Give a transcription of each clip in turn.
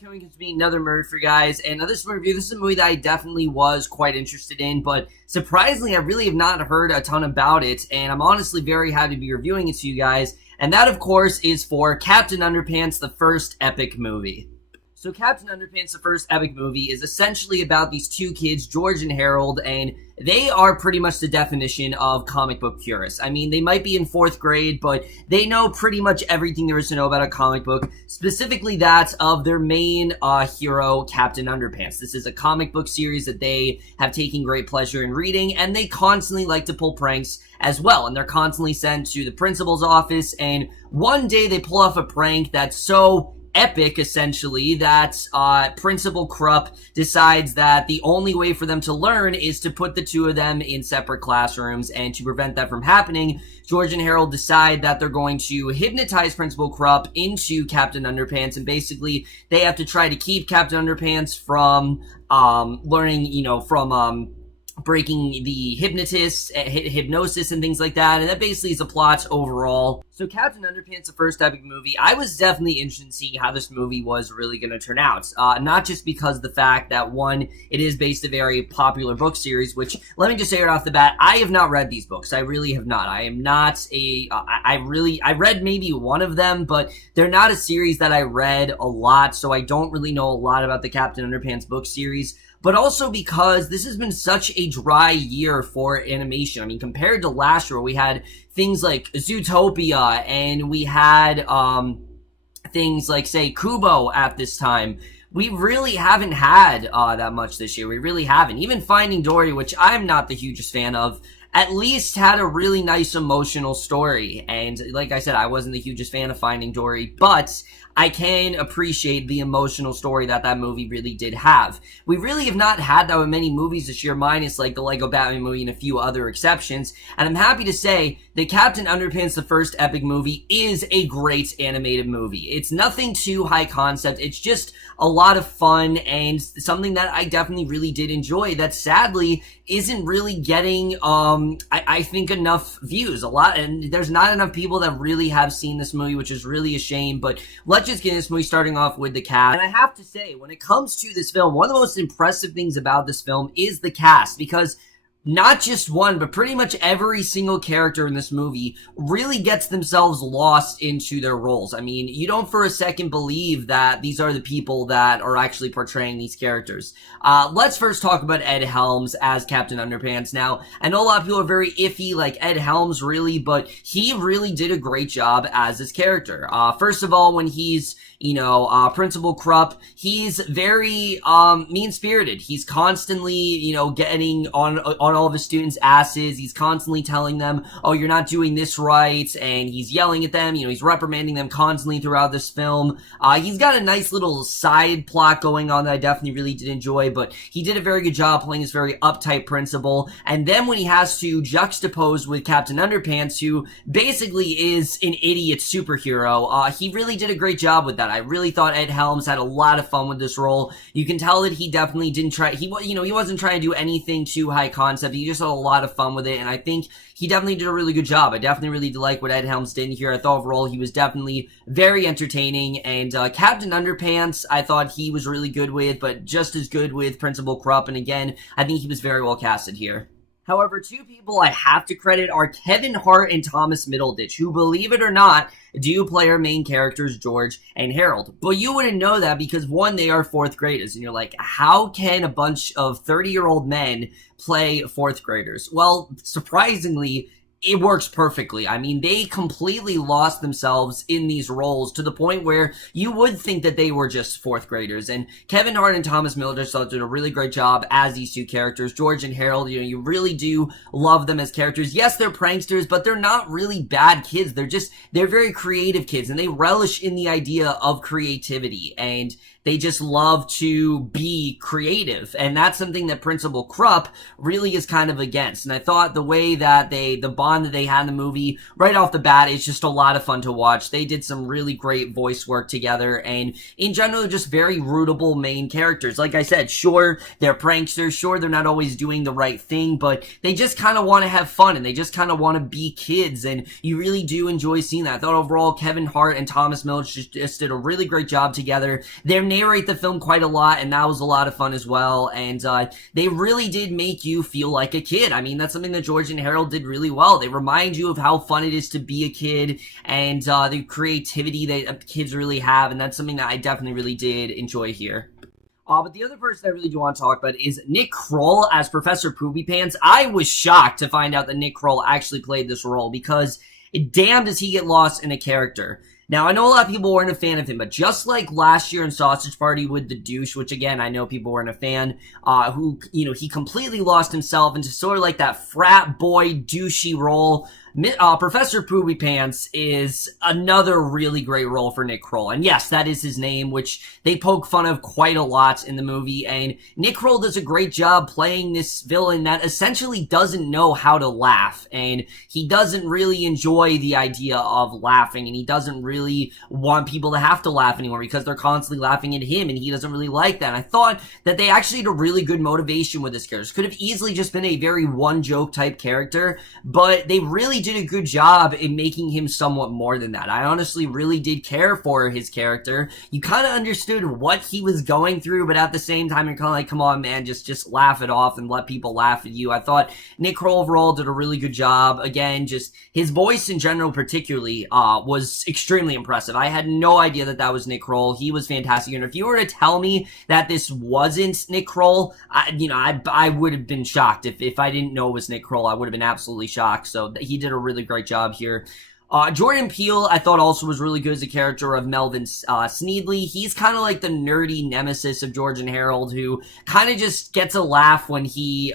coming to me another movie for you guys, and this review, this is a movie that I definitely was quite interested in, but surprisingly, I really have not heard a ton about it, and I'm honestly very happy to be reviewing it to you guys, and that, of course, is for Captain Underpants, the first epic movie. So Captain Underpants, the first epic movie, is essentially about these two kids, George and Harold, and they are pretty much the definition of comic book purists. I mean, they might be in 4th grade, but they know pretty much everything there is to know about a comic book, specifically that of their main hero, Captain Underpants. This is a comic book series that they have taken great pleasure in reading, and they constantly like to pull pranks as well, and they're constantly sent to the principal's office, and one day they pull off a prank that's so epic, essentially, that Principal Krupp decides that the only way for them to learn is to put the two of them in separate classrooms, and to prevent that from happening, George and Harold decide that they're going to hypnotize Principal Krupp into Captain Underpants, and basically they have to try to keep Captain Underpants from learning, from breaking the hypnosis and things like that, and that basically is the plot overall. So Captain Underpants, the first epic movie, I was definitely interested in seeing how this movie was really going to turn out. Not just because of the fact that, one, it is based on a very popular book series, which, let me just say right off the bat, I have not read these books. I really have not. I am not I read maybe one of them, but they're not a series that I read a lot, so I don't really know a lot about the Captain Underpants book series. But also because this has been such a dry year for animation. I mean, compared to last year, we had things like Zootopia, and we had things like, say, Kubo at this time. We really haven't had that much this year. We really haven't. Even Finding Dory, which I'm not the hugest fan of, at least had a really nice emotional story. And like I said, I wasn't the hugest fan of Finding Dory, but I can appreciate the emotional story that movie really did have. We really have not had that many movies this year, minus like the Lego Batman movie and a few other exceptions. And I'm happy to say that Captain Underpants, the first epic movie, is a great animated movie. It's nothing too high concept. It's just a lot of fun and something that I definitely really did enjoy that sadly isn't really getting, I think, enough views. And there's not enough people that really have seen this movie, which is really a shame. But let's just get this movie starting off with the cast. And I have to say, when it comes to this film, one of the most impressive things about this film is the cast, because not just one, but pretty much every single character in this movie really gets themselves lost into their roles. I mean, you don't for a second believe that these are the people that are actually portraying these characters. Let's first talk about Ed Helms as Captain Underpants. Now, I know a lot of people are very iffy, like Ed Helms really, but he really did a great job as this character. First of all, when he's Principal Krupp, he's very, mean-spirited. He's constantly, getting on all of his students' asses. He's constantly telling them, oh, you're not doing this right, and he's yelling at them, he's reprimanding them constantly throughout this film. He's got a nice little side plot going on that I definitely really did enjoy, but he did a very good job playing this very uptight principal, and then when he has to juxtapose with Captain Underpants, who basically is an idiot superhero, he really did a great job with that. I really thought Ed Helms had a lot of fun with this role. You can tell that he definitely didn't try, he wasn't trying to do anything too high concept. He just had a lot of fun with it, and I think he definitely did a really good job. I definitely really did like what Ed Helms did here. I thought overall he was definitely very entertaining, and Captain Underpants, I thought he was really good with, but just as good with Principal Krupp, and again, I think he was very well casted here. However, two people I have to credit are Kevin Hart and Thomas Middleditch, who, believe it or not, do play our main characters, George and Harold. But you wouldn't know that because, one, they are 4th graders, and you're like, how can a bunch of 30-year-old men play 4th graders? Well, surprisingly, it works perfectly. I mean, they completely lost themselves in these roles to the point where you would think that they were just 4th graders. And Kevin Hart and Thomas Middleditch did a really great job as these two characters. George and Harold, you really do love them as characters. Yes, they're pranksters, but they're not really bad kids. They're very creative kids, and they relish in the idea of creativity, and they just love to be creative, and that's something that Principal Krupp really is kind of against. And I thought the way that the bond that they had in the movie, right off the bat, is just a lot of fun to watch. They did some really great voice work together, and in general, they're just very rootable main characters. Like I said, sure, they're pranksters, sure, they're not always doing the right thing, but they just kind of want to have fun, and they just kind of want to be kids, and you really do enjoy seeing that. I thought overall, Kevin Hart and Thomas Middleditch just did a really great job together. They're narrate the film quite a lot, and that was a lot of fun as well. And they really did make you feel like a kid. I mean, that's something that George and Harold did really well. They remind you of how fun it is to be a kid, and the creativity that kids really have, and that's something that I definitely really did enjoy here. But the other person I really do want to talk about is Nick Kroll as Professor Poopy Pants. I was shocked to find out that Nick Kroll actually played this role, because damn does he get lost in a character. Now, I know a lot of people weren't a fan of him, but just like last year in Sausage Party with the douche, which again, I know people weren't a fan, who, he completely lost himself into sort of like that frat boy douchey role. Professor Poopy Pants is another really great role for Nick Kroll. And yes, that is his name, which they poke fun of quite a lot in the movie. And Nick Kroll does a great job playing this villain that essentially doesn't know how to laugh. And he doesn't really enjoy the idea of laughing. And he doesn't really want people to have to laugh anymore, because they're constantly laughing at him. And he doesn't really like that. And I thought that they actually had a really good motivation with this character. Could have easily just been a very one joke type character, but they really did a good job in making him somewhat more than that. I honestly really did care for his character. You kind of understood what he was going through, but at the same time, you're kind of like, come on, man, just laugh it off and let people laugh at you. I thought Nick Kroll overall did a really good job. Again, just his voice in general particularly was extremely impressive. I had no idea that that was Nick Kroll. He was fantastic. And if you were to tell me that this wasn't Nick Kroll, I would have been shocked. If I didn't know it was Nick Kroll, I would have been absolutely shocked. So he did a really great job here. Jordan Peele, I thought also was really good as a character of Melvin Sneedley. He's kind of like the nerdy nemesis of George and Harold, who kind of just gets a laugh when he,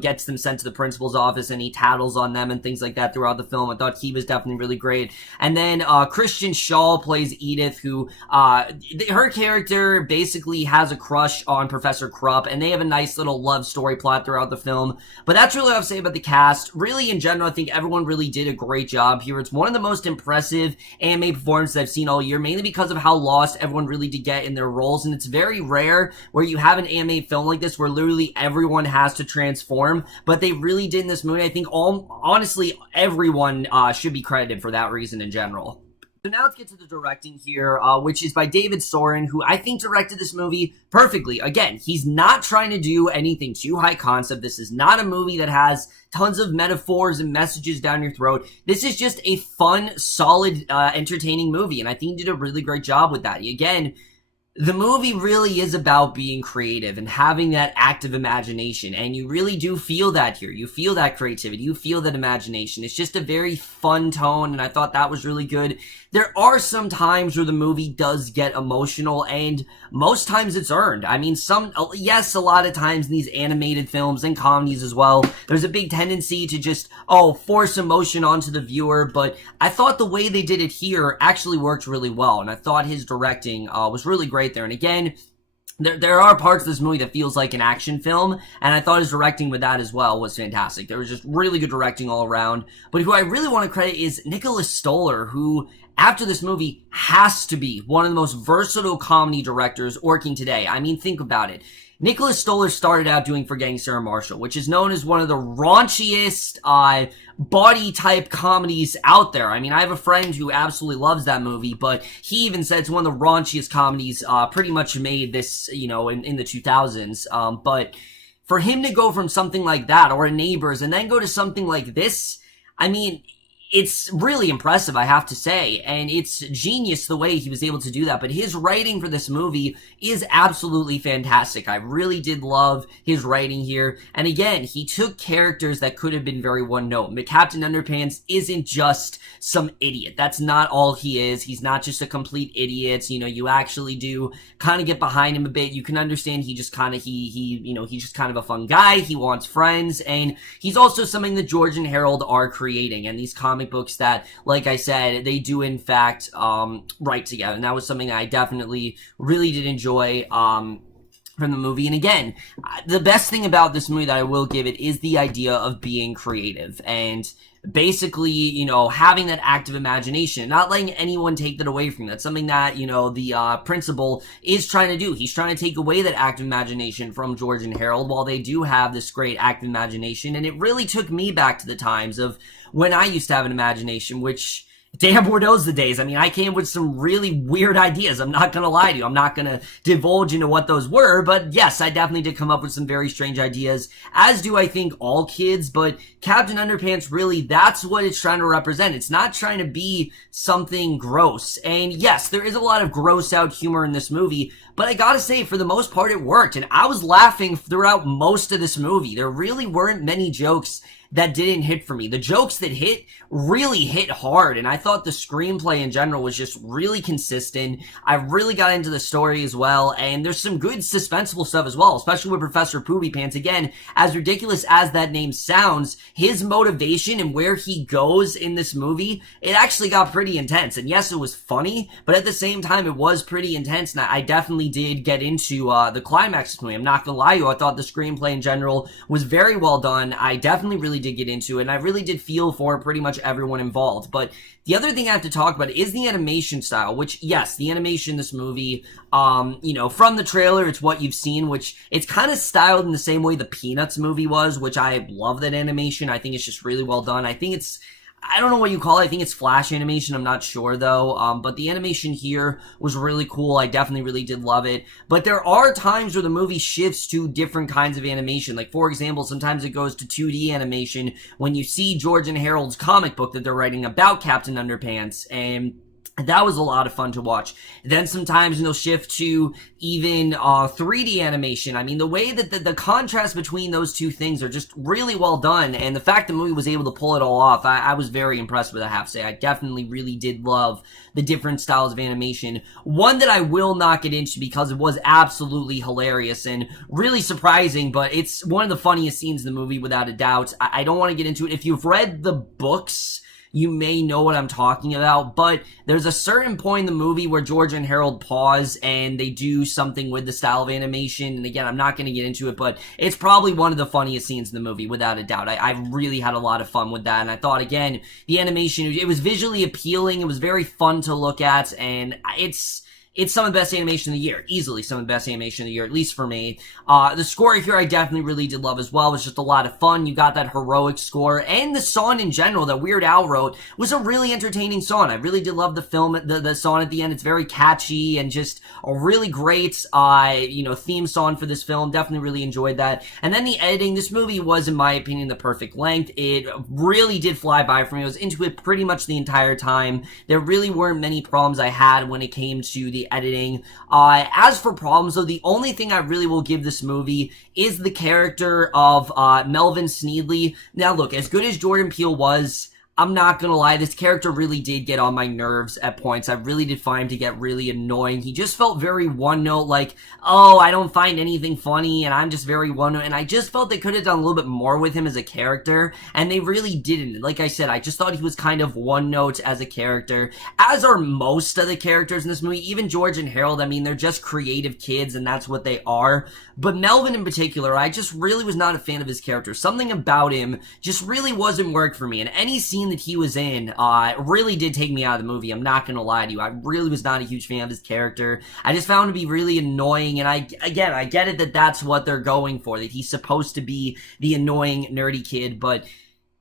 gets them sent to the principal's office and he tattles on them and things like that throughout the film. I thought he was definitely really great. And then Kristin Schall plays Edith, who, her character basically has a crush on Professor Krupp, and they have a nice little love story plot throughout the film. But that's really what I have to say about the cast. Really, in general, I think everyone really did a great job here. It's one of the most impressive anime performances I've seen all year, mainly because of how lost everyone really did get in their roles. And it's very rare where you have an anime film like this where literally everyone has to transform, but they really did in this movie. I think honestly, everyone should be credited for that reason in general. So now let's get to the directing here, which is by David Soren, who I think directed this movie perfectly. Again, he's not trying to do anything too high concept. This is not a movie that has tons of metaphors and messages down your throat. This is just a fun, solid, entertaining movie, and I think he did a really great job with that. Again, the movie really is about being creative and having that active imagination, and you really do feel that here. You feel that creativity, you feel that imagination. It's just a very fun tone, and I thought that was really good. There are some times where the movie does get emotional, and most times it's earned. I mean, yes, a lot of times in these animated films and comedies as well, there's a big tendency to just, force emotion onto the viewer, but I thought the way they did it here actually worked really well, and I thought his directing was really great there. And again, there are parts of this movie that feels like an action film, and I thought his directing with that as well was fantastic. There was just really good directing all around. But who I really want to credit is Nicholas Stoller, who, after this movie, has to be one of the most versatile comedy directors working today. I mean, think about it. Nicholas Stoller started out doing Forgetting Sarah Marshall, which is known as one of the raunchiest, body-type comedies out there. I mean, I have a friend who absolutely loves that movie, but he even said it's one of the raunchiest comedies, pretty much made this, in the 2000s. But for him to go from something like that, or Neighbors, and then go to something like this, I mean, it's really impressive, I have to say, and it's genius the way he was able to do that. But his writing for this movie is absolutely fantastic. I really did love his writing here. And again, he took characters that could have been very one-note. But Captain Underpants isn't just some idiot. That's not all he is. He's not just a complete idiot. You actually do kind of get behind him a bit. You can understand he just kind of, he's just kind of a fun guy. He wants friends, and he's also something that George and Harold are creating. And these comic books that, like I said, they do in fact write together, and that was something I definitely really did enjoy from the movie. And again, the best thing about this movie that I will give it is the idea of being creative and basically, having that active imagination, not letting anyone take that away from you. That's something that, the principal is trying to do. He's trying to take away that active imagination from George and Harold, while they do have this great active imagination. And it really took me back to the times of when I used to have an imagination, which Damn, were those the days. I mean, I came with some really weird ideas. I'm not gonna lie to you. I'm not gonna divulge into what those were, but yes, I definitely did come up with some very strange ideas, as do I think all kids, but Captain Underpants, really, that's what it's trying to represent. It's not trying to be something gross. And yes, there is a lot of gross out humor in this movie, but I gotta say, for the most part, it worked. And I was laughing throughout most of this movie. There really weren't many jokes that didn't hit for me. The jokes that hit really hit hard, and I thought the screenplay in general was just really consistent. I really got into the story as well, and there's some good suspenseful stuff as well, especially with Professor Poopy Pants. Again, as ridiculous as that name sounds, his motivation and where he goes in this movie, it actually got pretty intense. And yes, it was funny, but at the same time, it was pretty intense, and I definitely did get into the climax of the movie. I'm not gonna lie to you, I thought the screenplay in general was very well done. I definitely really did get into it, and I really did feel for pretty much everyone involved. But the other thing I have to talk about is the animation style, which, yes, the animation in this movie, you know, from the trailer, it's what you've seen, which it's kind of styled in the same way the Peanuts movie was, which I love that animation. I think it's just really well done. I don't know what you call it. I think it's flash animation. I'm not sure though. But the animation here was really cool. I definitely really did love it. But there are times where the movie shifts to different kinds of animation. Like, for example, sometimes it goes to 2D animation when you see George and Harold's comic book that they're writing about Captain Underpants, and that was a lot of fun to watch. Then sometimes they'll shift to even 3D animation. I mean, the way that the contrast between those two things are just really well done, and the fact the movie was able to pull it all off, I was very impressed with, I have to say. I definitely really did love the different styles of animation. One that I will not get into because it was absolutely hilarious and really surprising, but it's one of the funniest scenes in the movie without a doubt. I don't want to get into it. If you've read the books, you may know what I'm talking about, but there's a certain point in the movie where George and Harold pause and they do something with the style of animation, and again, I'm not going to get into it, but it's probably one of the funniest scenes in the movie, without a doubt. I really had a lot of fun with that, and I thought, again, the animation, it was visually appealing, it was very fun to look at, and it's some of the best animation of the year. Easily some of the best animation of the year, at least for me. The score here I definitely really did love as well. It was just a lot of fun. You got that heroic score. And the song in general that Weird Al wrote was a really entertaining song. I really did love the film, the song at the end. It's very catchy and just a really great, theme song for this film. Definitely really enjoyed that. And then the editing. This movie was, in my opinion, the perfect length. It really did fly by for me. I was into it pretty much the entire time. There really weren't many problems I had when it came to the editing. As for problems, though, the only thing I really will give this movie is the character of Melvin Sneedley. Now, look, as good as Jordan Peele was, I'm not gonna lie, this character really did get on my nerves at points. I really did find him to get really annoying. He just felt very one-note, like, oh, I don't find anything funny, and I'm just very one-note, and I just felt they could have done a little bit more with him as a character, and they really didn't. Like I said, I just thought he was kind of one-note as a character, as are most of the characters in this movie. Even George and Harold, I mean, they're just creative kids, and that's what they are. But Melvin in particular, I just really was not a fan of his character. Something about him just really wasn't work for me, and any scene that he was in really did take me out of the movie. I'm not gonna lie to you. I really was not a huge fan of his character. I just found him to be really annoying, and I get it that that's what they're going for, that he's supposed to be the annoying, nerdy kid, but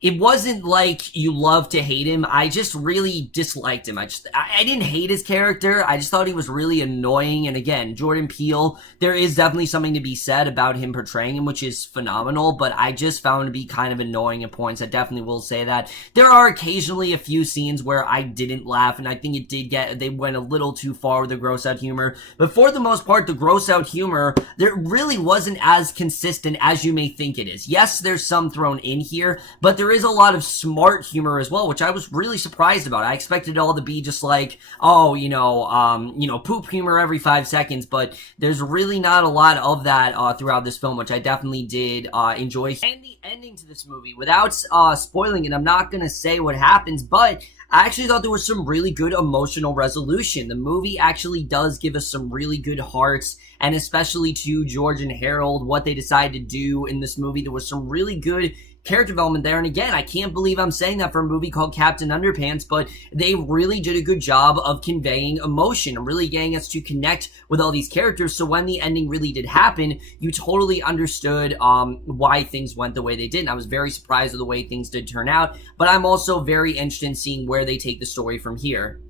it wasn't like you love to hate him. I just really disliked him. I didn't hate his character. I just thought he was really annoying. And again, Jordan Peele, there is definitely something to be said about him portraying him, which is phenomenal, but I just found him to be kind of annoying at points. I definitely will say that. There are occasionally a few scenes where I didn't laugh, and I think they went a little too far with the gross out humor. But for the most part, the gross out humor, there really wasn't as consistent as you may think it is. Yes, there's some thrown in here, but there is a lot of smart humor as well, which I was really surprised about. I expected it all to be just like, oh, poop humor every 5 seconds, but there's really not a lot of that throughout this film, which I definitely did enjoy. And the ending to this movie, without spoiling it, I'm not gonna say what happens, but I actually thought there was some really good emotional resolution. The movie actually does give us some really good hearts, and especially to George and Harold, what they decided to do in this movie. There was some really good character development there, and again, I can't believe I'm saying that for a movie called Captain Underpants, but they really did a good job of conveying emotion and really getting us to connect with all these characters, so when the ending really did happen, you totally understood why things went the way they did, and I was very surprised with the way things did turn out, but I'm also very interested in seeing where where they take the story from here.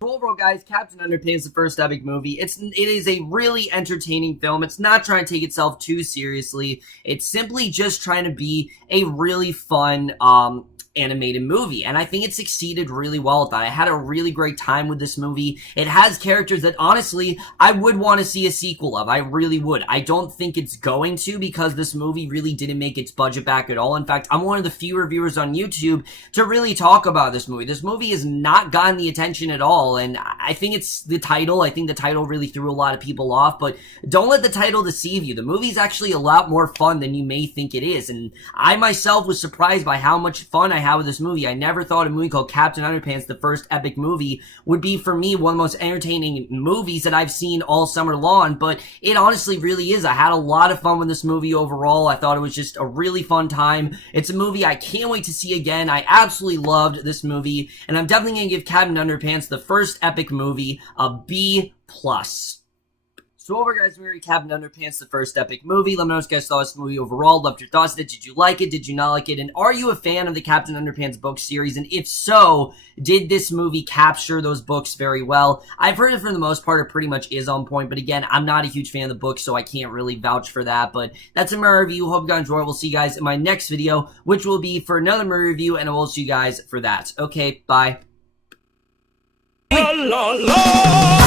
Overall, guys, Captain Underpants, the first epic movie. It is a really entertaining film. It's not trying to take itself too seriously. It's simply just trying to be a really fun, animated movie, and I think it succeeded really well at that. I had a really great time with this movie. It has characters that, honestly, I would want to see a sequel of. I really would. I don't think it's going to, because this movie really didn't make its budget back at all. In fact, I'm one of the few reviewers on YouTube to really talk about this movie. This movie has not gotten the attention at all, and I think it's the title. I think the title really threw a lot of people off, but don't let the title deceive you. The movie's actually a lot more fun than you may think it is, and I myself was surprised by how much fun I had with this movie. I never thought a movie called Captain Underpants, the first epic movie, would be, for me, one of the most entertaining movies that I've seen all summer long, but it honestly really is. I had a lot of fun with this movie overall. I thought it was just a really fun time. It's a movie I can't wait to see again. I absolutely loved this movie, and I'm definitely going to give Captain Underpants, the first epic movie, a B+. So over, guys, we reviewed Captain Underpants, the first epic movie. Let me know what you guys thought of this movie overall. Loved your thoughts. Did you like it? Did you not like it? And are you a fan of the Captain Underpants book series? And if so, did this movie capture those books very well? I've heard it for the most part, it pretty much is on point. But again, I'm not a huge fan of the book, so I can't really vouch for that. But that's a mirror review. Hope you guys enjoy it. We'll see you guys in my next video, which will be for another mirror review, and I will see you guys for that. Okay, bye. La, la, la.